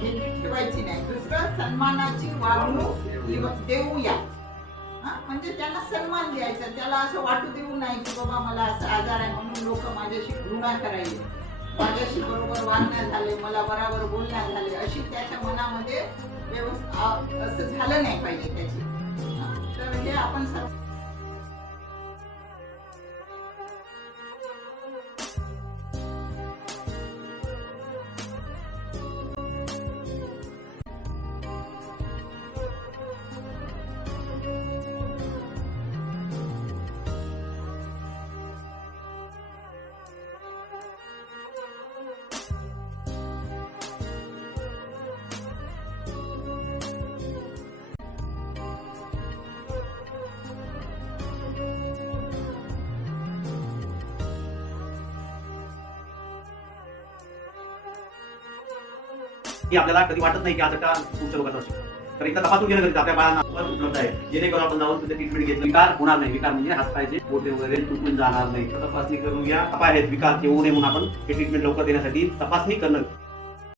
भेटी ठेवायची नाही. दुसरं सन्मानाची वागणूक देऊया. म्हणजे त्यांना सन्मान द्यायचा, त्याला असं वाटू देऊ नाही की बाबा मला असं आजार आहे म्हणून लोक माझ्याशी घृणा करायचे, माझ्याशी बरोबर वागण्यात झाले, मला बरोबर बोलण्यात झाले, अशी त्याच्या मनामध्ये असं झालं नाही पाहिजे त्याची. तर हे आपण सर्व की आपल्याला कधी वाटत नाही की आज का तुमच्या लोकांचा असेल, तर एकदा तपासून घेणं गरजेचं आपल्या बाळांना उपलब्ध आहे, जेणेकरून आपण जाऊन तुझं ट्रीटमेंट घेतलं विकार होणार नाही. विकार म्हणजे हातपायचे बोटे वगैरे तुटून जाणार नाही. तपासणी करून या. आहेत विकार येऊ नये म्हणून आपण हे ट्रीटमेंट लवकर देण्यासाठी तपासणी करणं